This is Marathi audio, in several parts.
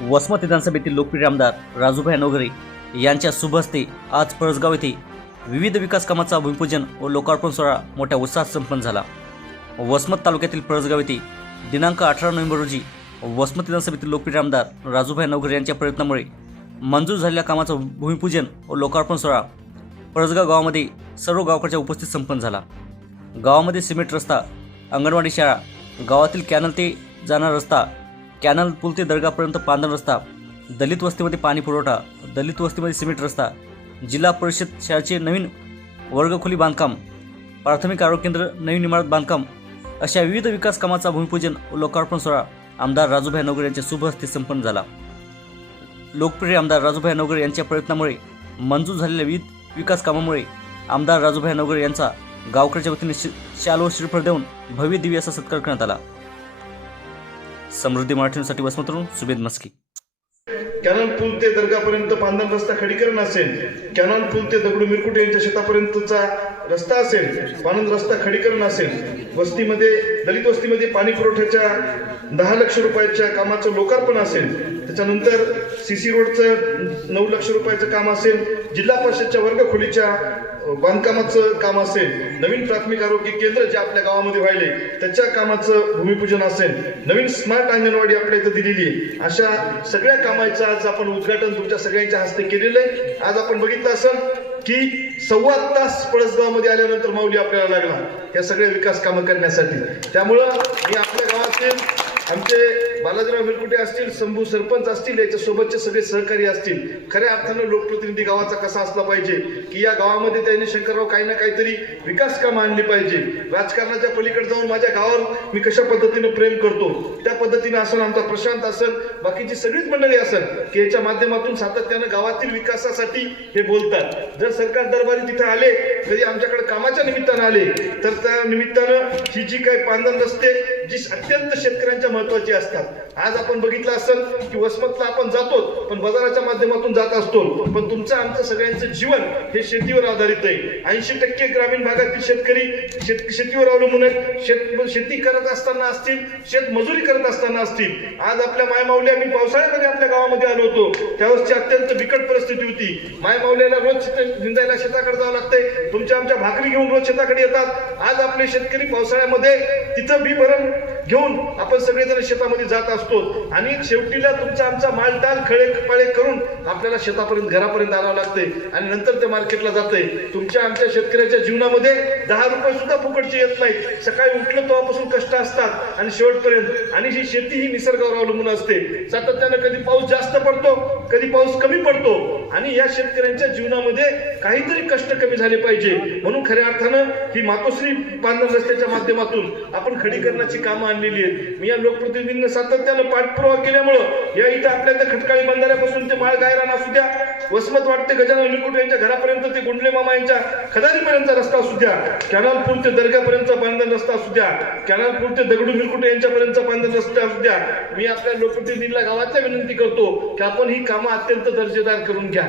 वसमत विधानसभेतील लोकप्रिय आमदार राजूभाई नवघरे यांच्या शुभहस्ते आज पळसगाव येथे विविध विकास कामाचा भूमिपूजन व लोकार्पण सोहळा मोठ्या उत्साहात संपन्न झाला. वसमत तालुक्यातील पळसगाव येथे दिनांक अठरा नोव्हेंबर रोजी वसमत विधानसभेतील लोकप्रिय आमदार राजूभाई नवघरे यांच्या प्रयत्नामुळे मंजूर झालेल्या कामाचं भूमिपूजन व लोकार्पण सोहळा पळसगाव गावामध्ये सर्व गावकडच्या उपस्थित संपन्न झाला. गावामध्ये सिमेंट रस्ता अंगणवाडी शाळा गावातील कॅनल ते जाणारा रस्ता कॅनल पूल ते दर्गापर्यंत पांधर रस्ता दलित वस्तीमध्ये पाणी पुरवठा दलित वस्तीमध्ये सिमेंट रस्ता जिल्हा परिषद शाळेचे नवीन वर्गखोली बांधकाम प्राथमिक आरोग्य केंद्र नवीन इमारत बांधकाम अशा विविध विकास कामाचा भूमिपूजन व लोकार्पण सोहळा आमदार राजूभाई नवगर यांच्या शुभ हस्ते संपन्न झाला. लोकप्रिय आमदार राजूभाई नवगर यांच्या प्रयत्नामुळे मंजूर झालेल्या विविध विकास कामामुळे आमदार राजूभाई नवगर यांचा गावकऱ्याच्या वतीने शि- शाल व श्रीफळ देऊन भव्य दिव्य असा सत्कार करण्यात आला. समृद्धी मराठीसाठी वसमतरून सुबेद मस्की. कॅनॉन पूल ते दर्गापर्यंत पांधन रस्ता खडीकरण असेल. कॅनॉन पूल ते दगडू मिरकुटे यांच्या शेतापर्यंतचा रस्ता असेल पानंद रस्ता खडीकरण असेल वस्तीमध्ये दलित वस्तीमध्ये पाणी पुरवठ्याच्या दहा लक्ष रुपयाच्या कामाचं लोकार्पण असेल त्याच्यानंतर सीसी रोडचं नऊ लक्ष रुपयाचं काम असेल जिल्हा परिषदच्या वर्गखोलीच्या बांधकामाचं काम असेल नवीन प्राथमिक आरोग्य केंद्र जे आपल्या गावामध्ये व्हायले त्याच्या कामाचं भूमिपूजन असेल नवीन स्मार्ट अंगणवाडी आपल्या इथं दिलेली आहे. अशा सगळ्या कामाचं आज आपण उद्घाटन तुमच्या सगळ्यांच्या हस्ते केलेलं आहे. आज आपण बघितलं असेल की सव्वा तास पळसगावमध्ये आल्यानंतर माऊली आपल्याला लागला. या सगळ्या विकास कामं करण्यासाठी. त्यामुळं मी आपल्या गावातील आमचे बालाजीराव मिरकुटे असतील शंभू सरपंच असतील याच्यासोबतचे सगळे सहकारी असतील खऱ्या अर्थानं लोकप्रतिनिधी गावाचा कसा असला पाहिजे? की या गावामध्ये त्यांनी शंकरराव काही ना काहीतरी विकास कामं आणली पाहिजे. राजकारणाच्या पलीकडे जाऊन माझ्या गावावर मी कशा पद्धतीनं प्रेम करतो? त्या पद्धतीनं असेल आमचा प्रशांत असेल बाकीची सगळीच मंडळी असेल की याच्या माध्यमातून सातत्यानं गावातील विकासासाठी हे बोलतात. जर सरकार दरबारी तिथे आले कधी आमच्याकडे कामाच्या निमित्तानं आले तर त्या निमित्तानं ही जी काही पांधन रस्ते जी अत्यंत शेतकऱ्यांच्या महत्वाची असतात. आज आपण बघितलं असेल की वसमतला आपण जातो पण बाजाराच्या माध्यमातून जात असतो. पण तुमचं आमचं सगळ्यांचं जीवन हे शेतीवर आधारित आहे. ऐंशी टक्के ग्रामीण भागातील शेतकरी शेत शेतीवर अवलंबून आहेत. शेत शेती करत असताना असतील शेतमजुरी करत असताना असतील. आज आपल्या मायमावल्या आम्ही पावसाळ्यामध्ये आपल्या गावामध्ये आलो होतो. त्यावेळेसची अत्यंत बिकट परिस्थिती होती. मायमावल्याला रोज शेत- निंदायला शेताकडे जावं लागतंय. तुमच्या आमच्या भाकरी घेऊन रोज शेताकडे येतात. आज आपले शेतकरी पावसाळ्यामध्ये तिथं बी भरण घेऊन आपण सगळेजण शेतामध्ये जात असतो आणि शेवटीला तुमचा आमचा मालटाल खळे पळे करून आपल्याला शेतापर्यंत घरापर्यंत आणावं लागतंय. आणि नंतर ते मार्केटला जातंय. तुमच्या आमच्या शेतकऱ्याच्या जीवनामध्ये दहा रुपये सुद्धा फुकटचे येत नाहीत. सकाळी उठलं तेव्हापासून कष्ट असतात आणि शेवटपर्यंत. आणि ही शेती ही निसर्गावर अवलंबून असते. सातत्यानं कधी पाऊस जास्त पडतो कधी पाऊस कमी पडतो. आणि या शेतकऱ्यांच्या जीवनामध्ये काहीतरी कष्ट कमी झाले पाहिजे. म्हणून खऱ्या अर्थानं ही मातोश्री बांधव रस्त्याच्या माध्यमातून आपण खडीकरणाची कामं बांधलेली आहेत. मी या लोकप्रतिनिधींना सातत्यानं पाठपुरावा केल्यामुळं या इथं आपल्या त्या खटकाळी बंधाऱ्यापासून ते माळ गायरान असू द्या वसमत वाटते गजानन निकुट यांच्या घरापर्यंत ते गुंडले मामा यांच्या खदारीपर्यंत रस्ता असू द्या कॅनलपूर ते दर्ग्यापर्यंत बांधण रस्ता असू द्या कॅनलपूर ते दगडू मिरकुटे यांच्यापर्यंत बांधण रस्ता असू द्या. मी आपल्या लोकप्रतिनिधींना गावाच्या विनंती करतो की आपण ही कामं अत्यंत दर्जेदार करून घ्या.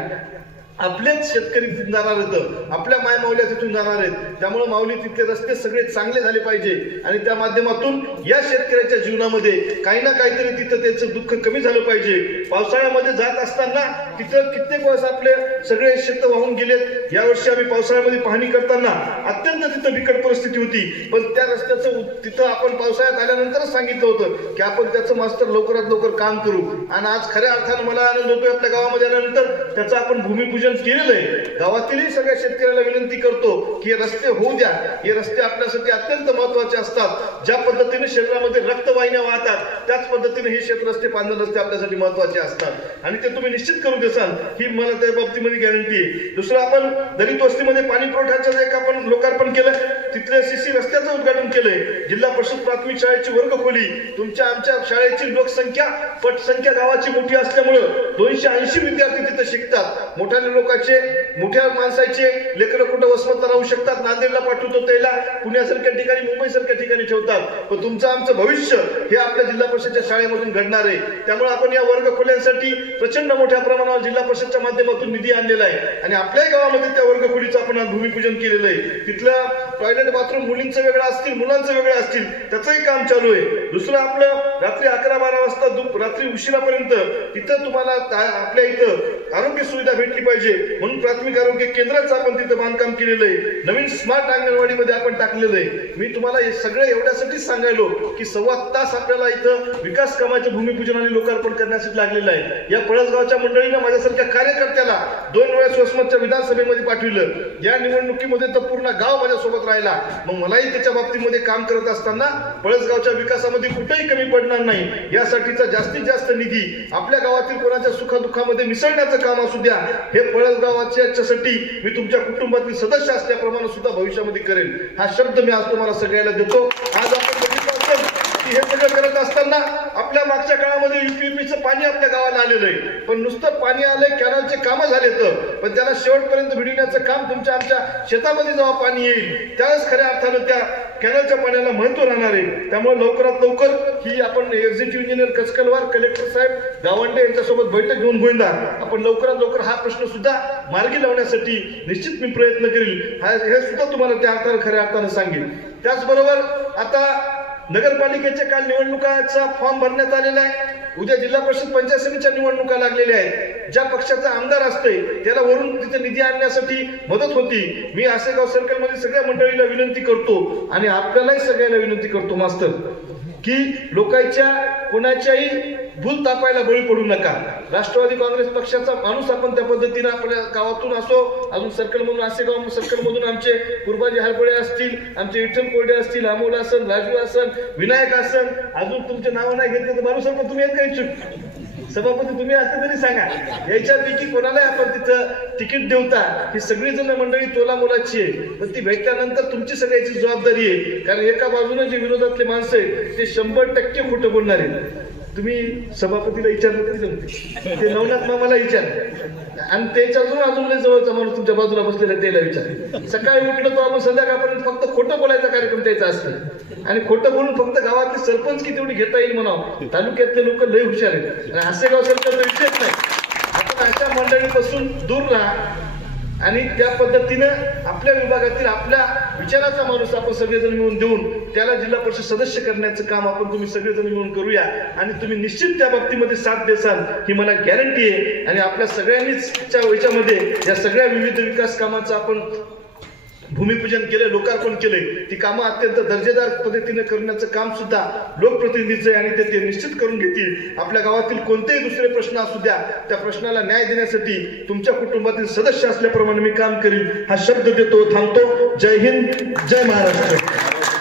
आपलेच शेतकरी तिथून जाणार आहेत आपल्या माय माऊल्या तिथून जाणार आहेत. त्यामुळे माऊली तिथले रस्ते सगळे चांगले झाले पाहिजे. आणि त्या माध्यमातून या शेतकऱ्याच्या जीवनामध्ये काही ना काहीतरी तिथं त्याचं दुःख कमी झालं पाहिजे. पावसाळ्यामध्ये जात असताना तिथं कित्येक वेळेस आपले सगळे शेत वाहून गेलेत. यावर्षी आम्ही पावसाळ्यामध्ये पाहणी करताना अत्यंत तिथं बिकट परिस्थिती होती. पण त्या रस्त्याचं तिथं आपण पावसाळ्यात आल्यानंतरच सांगितलं होतं की आपण त्याचं मास्तर लवकरात लवकर काम करू. आणि आज खऱ्या अर्थानं मला आनंद होतोय आपल्या गावामध्ये आल्यानंतर त्याचं आपण भूमिपूजन केलेलं आहे. गावातीलही सगळ्या शेतकऱ्याला विनंती करतो की हे रस्ते होऊ द्या. हे रस्ते आपल्यासाठी अत्यंत महत्त्वाचे असतात. ज्या पद्धतीने शरीरामध्ये रक्तवाहिन्या वाहतात त्याच पद्धतीने हे शेत रस्ते पांढर रस्ते आपल्यासाठी महत्त्वाचे असतात. आणि ते तुम्ही निश्चित करून देसाल ही मला त्या बाबतीमध्ये गॅरंटी आहे. दुसरं आपण दलित वस्तीमध्ये पाणी पुरवठ्याचं एक आपण लोकार्पण केलं तिथल्या सीसी रस्त्याचं उद्घाटन केलंय. जिल्हा परिषद प्राथमिक शाळेची वर्ग खोली तुमच्या आमच्या शाळेची लोकसंख्या पटसंख्या गावाची मोठी असल्यामुळं दोनशे ऐंशी विद्यार्थी तिथे शिकतात. मोठ्या लोकांचे मोठ्या माणसाचे लेकरं कुठं वसमत राहू शकतात नांदेडला पाठवतो त्याला पुण्यासारख्या ठिकाणी मुंबईसारख्या ठिकाणी ठेवतात. पण तुमचं आमचं भविष्य हे आपल्या जिल्हा परिषदच्या शाळेमधून घडणार आहे. त्यामुळे आपण या वर्ग खोल्यांसाठी प्रचंड मोठ्या प्रमाणावर जिल्हा परिषदच्या माध्यमातून निधी आणलेला आहे. आणि आपल्याही गावामध्ये त्या वर्ग खोलीचं आपण भूमिपूजन केलेलं आहे. तिथलं टॉयलेट बाथरूम मुलींचं वेगळं असतील मुलांचं वेगळं असतील त्याचंही काम चालू आहे. दुसरं आपलं रात्री अकरा बारा वाजता दुप रात्री उशिरापर्यंत तिथं तुम्हाला ता- आपल्या इथं आरोग्य सुविधा भेटली पाहिजे. म्हणून प्राथमिक आरोग्य केंद्राचं आपण तिथं बांधकाम केलेलं आहे. नवीन स्मार्ट अंगणवाडीमध्ये आपण टाकलेलं आहे. मी तुम्हाला हे सगळं एवढ्यासाठीच सांगायलो की सव्वा तास आपल्याला इथं विकास कामाचे भूमिपूजन आणि लोकार्पण करण्यासाठी लागलेलं आहे. या पळसगावच्या मंडळीनं माझ्यासारख्या कार्यकर्त्याला दोन वेळा वसमतच्या विधानसभेमध्ये पाठविलं. या निवडणुकीमध्ये तर पूर्ण गाव माझ्यासोबत राहिला. मग मलाही त्याच्या बाबतीमध्ये काम करत असताना पळसगावच्या विकासामध्ये कुठेही कमी पडणार नाही. यासाठीचा जास्तीत जास्त निधी आपल्या गावातील कोणाच्या सुखदुःखामध्ये मिसळण्याचं काम असू द्या. हे पळसगावाच्यासाठी मी तुमच्या कुटुंबातील सदस्य असल्याप्रमाणे सुद्धा भविष्यामध्ये करेन. हा शब्द मी आज तुम्हाला सगळ्याला देतो. आज आपण की हे सगळं करत असताना आपल्या मागच्या काळामध्ये युपीपीचं पाणी आपल्या गावाला आलेलं आहे. पण नुसतं पाणी आलंय कॅनलचे कामं झाले तर पण त्याला शेवटपर्यंत भिडविण्याचं काम तुमच्या आमच्या शेतामध्ये जेव्हा पाणी येईल त्यावेळेस खऱ्या अर्थानं त्या कॅनलच्या पाण्याला महत्त्व राहणार आहे. त्यामुळे लवकरात लवकर ही आपण एक्झिक्युटिव्ह इंजिनियर कसकलवार कलेक्टर साहेब गावंडे यांच्यासोबत बैठक घेऊन गोविंदा आपण लवकरात लवकर हा प्रश्न सुद्धा मार्गी लावण्यासाठी निश्चित मी प्रयत्न करील. हा हे सुद्धा तुम्हाला त्या अर्थानं खऱ्या अर्थानं सांगेल त्याचबरोबर आता नगरपालिकेच्या काल निवडणुकाचा फॉर्म भरण्यात आलेला आहे. उद्या जिल्हा परिषद पंचायत समितीच्या निवडणुका लागलेल्या आहेत. ज्या पक्षाचा आमदार असते त्याला वरून तिथे निधी आणण्यासाठी मदत होती. मी आसेगाव सर्कलमध्ये सगळ्या मंडळीला विनंती करतो आणि आपल्यालाही सगळ्याला विनंती करतो मास्तर की लोकांच्या कोणाच्याही भूल तापायला बळी पडू नका. राष्ट्रवादी काँग्रेस पक्षाचा माणूस आपण त्या पद्धतीनं आपल्या गावातून असो अजून सर्कल मधून आसेगाव सर्कल मधून आमचे कुर्बाजी हरबळे असतील आमचे विठ्ठल कोरडे असतील अमोल असन राजू असन विनायक असन अजून तुमचे नाव नाही घेतले तर माणूस आपण तुम्ही येत इच्छुक? सभापती तुम्ही असं तरी सांगा. याच्यापैकी कोणालाही आपण तिथं तिकीट देवता ही सगळी जण मंडळी तोला मोलाची आहे पण ती भेटल्यानंतर तुमची सगळ्याची जबाबदारी आहे. कारण एका बाजूने जे विरोधातले माणसं आहेत ते शंभर टक्के खोटं बोलणार आहेत. तुम्ही सभापतीला विचारलं तरी जमते. ते नवनाथ मामाला विचार. आणि त्याच्या अजून अजून जवळ जवळचा माणूस तुमच्या बाजूला बसलेला त्याला विचार. सकाळी उठलं तो आपण संध्याकाळपर्यंत फक्त खोटं बोलायचा कार्यक्रम त्याचा असतो. आणि खोटं बोलून फक्त गावातली सरपंच की तेवढी घेता येईल म्हणावं. तालुक्यातले लोक लय हुशार आहेत. आणि असे हासेगाव तर विषयच नाही. आपण अशा मंडळीपासून दूर राहा. आणि त्या पद्धतीनं आपल्या विभागातील आपल्या विचाराचा माणूस आपण सगळेजण मिळून देऊन त्याला जिल्हा परिषद सदस्य करण्याचं काम आपण तुम्ही सगळेजण मिळून करूया. आणि तुम्ही निश्चित त्या बाबतीमध्ये साथ देसाल ही मला गॅरंटी आहे. आणि आपल्या सगळ्यांनीच याच्यामध्ये या सगळ्या विविध विकास कामाचं आपण भूमिपूजन केले लोकार्पण केले ती कामं अत्यंत दर्जेदार पद्धतीने करण्याचं काम सुद्धा लोकप्रतिनिधीचं आहे आणि ते ते निश्चित करून घेतील. आपल्या गावातील कोणतेही दुसरे प्रश्न असू द्या त्या प्रश्नाला न्याय देण्यासाठी तुमच्या कुटुंबातील सदस्य असल्याप्रमाणे मी काम करीन. हा शब्द देतो थांबतो. जय हिंद जय महाराष्ट्र.